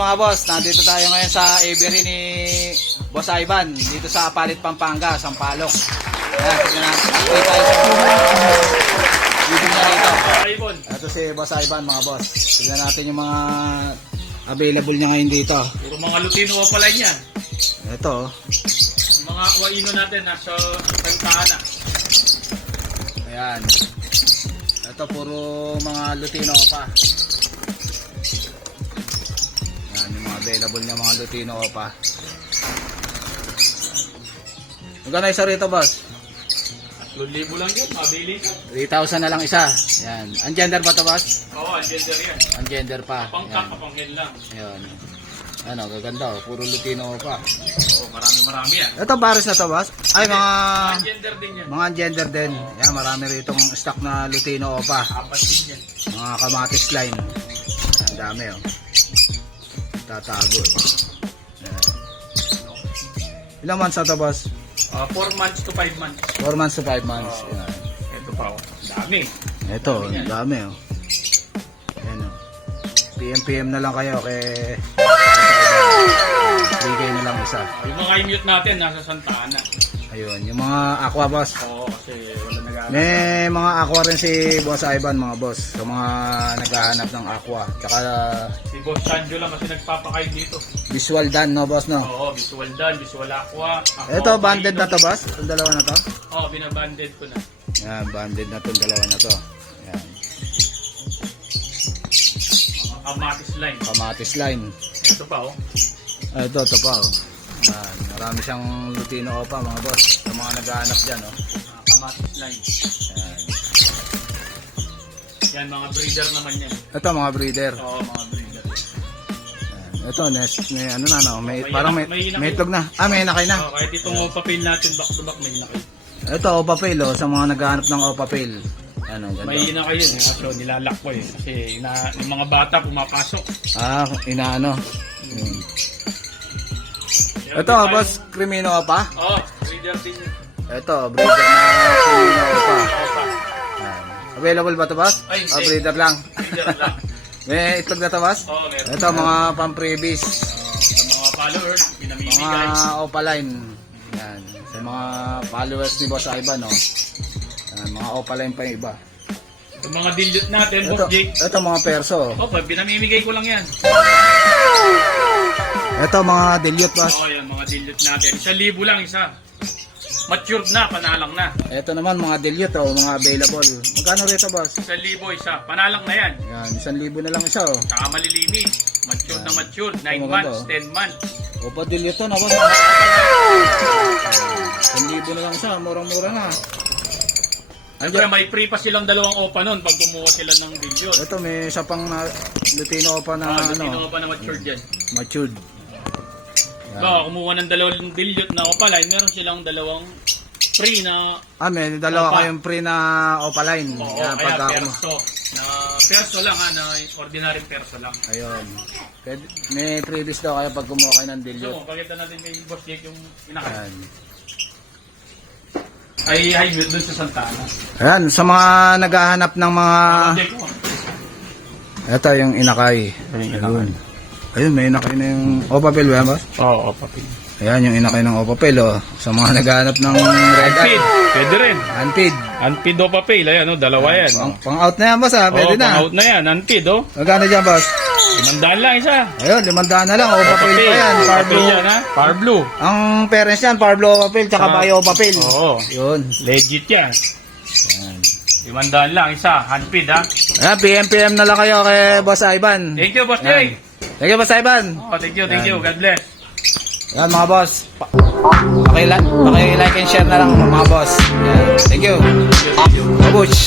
mga boss, nandito tayo ngayon sa Avery ni Boss Ivan dito sa Apalit, Pampanga, Sampaloc. Ayan, tignan natin. Update tayo sa video niya rito. Ito si Boss Ivan mga boss. Tignan natin yung mga available niya ngayon dito. Puro mga Lutino pala yan. Ito. Mga Aquaino natin nasa Santana. Ayan. Ito puro mga Lutino pa. Ayan yung mga available niya mga Lutino pa. Magkano isa rito boss? 3,000 lang yun, mabili ka. 3,000 na lang isa. Ayan. Ang gender ba ito boss? Oo, gender yan. Ang gender pa. Pangkak, kapanghen lang. Ayan. Ano, gaganda oh. Puro Lutino pa. Oo, marami yan. Ito baris na to boss? Ay mga... Mga gender din yan. Mga gender din. Ayan, marami rito stock na Lutino pa. Apat din yan. Mga kamatis line. Ang dami oh. Tatago eh. Ayan. Ilang months na to boss? 4 months to 5 months. 4 months to 5 months. Ayan. Ito pa, dami. Ito, ang dami oh. Ayan oh. PM na lang kayo kay... 3K na lang isa. Yung mga i-mute natin, nasa Santana. Ayun, yung mga aqua boss. Oo, kasi wala nag-aaral. May mga aqua rin si Boss Ivan mga boss. Sa mga naghahanap ng aqua. Tsaka Si Boss Sanjo lang kasi nagpapakay dito. visual dan no boss no? Oo, visual dan, visual aqua. Ito, banded na to boss? Itong dalawa na to? Oo, binabanded ko na. Yan, banded na itong dalawa na to. Yan, Mga kamatis line. kamatis line. Ito pa, oh. Ito pa oh. Yan, marami siyang Lutino pa mga boss. Sa mga naghahanap dyan oh. Mga kamatis line. Yan. Yan, mga breeder naman yan. Ito mga breeder. Oo, mga breeder. Yan. Ito, may ano na no? May, May parang inakay. may itlog na. Ah, may inakay na. Oo, kahit itong papel natin back to back, may inakay. Ito, opapil oh. Sa mga naghahanap ng opapil. Ano, ganda. May inakay yun, eh. Kaso nilalak ko eh. Kasi yung mga bata pumapasok. Ah, inaano. Yun. Meron Ito, din boss, Crimino pa? Oo, breeder din yun. Ito, breeder na Crimino pa. Opa. Yan. Available ba ito, boss? Ay, hindi. Breeder lang. Breeder lang. May itlog na ito, boss? Oo, meron. Ito, mga pang-previous. Sa mga followers, Mga pinamimigay. opaline. Yan. Sa mga followers ni Boss Ivan, no? Yan, mga opaline pa yung iba. Yung mga dilute natin, Ito, Boss Jake. ito mga perso. Opa, pinamimigay ko lang yan. Ito, mga dilute, boss. Oo, yung mga dilute natin. 1,000 lang isa. Matured na, panalang na. Ito naman, mga dilute, oh, mga available. Magkano rito, boss? 1,000 isa, panalang na yan. Yan, 1,000 na lang isa, oh. Saka malilinis. Matured na matured. 9 maganda, months, oh. 10 months. Opa, dilute na, boss. 1,000 na lang siya, murang-mura na. Siyempre, may free pa silang dalawang opa nun pag kumuha sila ng dilute. Ito, may isa pang Lutino pa na, Lutino pa na matured yan. matured. Yan. So, kumuha ng dalawang dilute na opaline, meron silang dalawang free na May dalawa Opa. kayong free na opaline. oo, Yan, kaya pagka- perso. Na perso lang ha, na ordinary perso lang. Ayun. Pwede, may previous daw kayo pag kumuha kayo ng dilute. So, pakita natin kay Boss Jake yung inakay. Yan. Ay, dun sa Santana. Ayan, sa mga naghahanap ng mga... Jake mo. Ito yung inakay. Ayun. Ayun, may inakay na yung opapel ba, boss? Oo, papi. Ayan, yung inakay ng opapel, oh. Sa mga naghahanap ng red eye. Unfeed, pwede rin. Unfeed. Unfeed o papel, ayan o, dalawa yan. Pang-out na yan, boss, ha? Pwede na. Out na yan, unfeed o. Magkano dyan, boss? 500 lang isa. Ayun, 500 na lang. Opapel pa yan. Power Papel blue. yan ha, power blue. Ang parents yan, power blue opapel, tsaka Ah. bio opapel. Oo, Yun. legit yan. Ayan. 500 lang isa, unfeed ha. Ayan, PM na lang kayo kay Boss Ivan. Thank you, Boss Ayan. Jake. Thank you, Boss Ivan. Oh, thank you. God bless. Ayan, mga boss. Paki-like and share na lang, mga boss. Ayan. Thank you. Babush.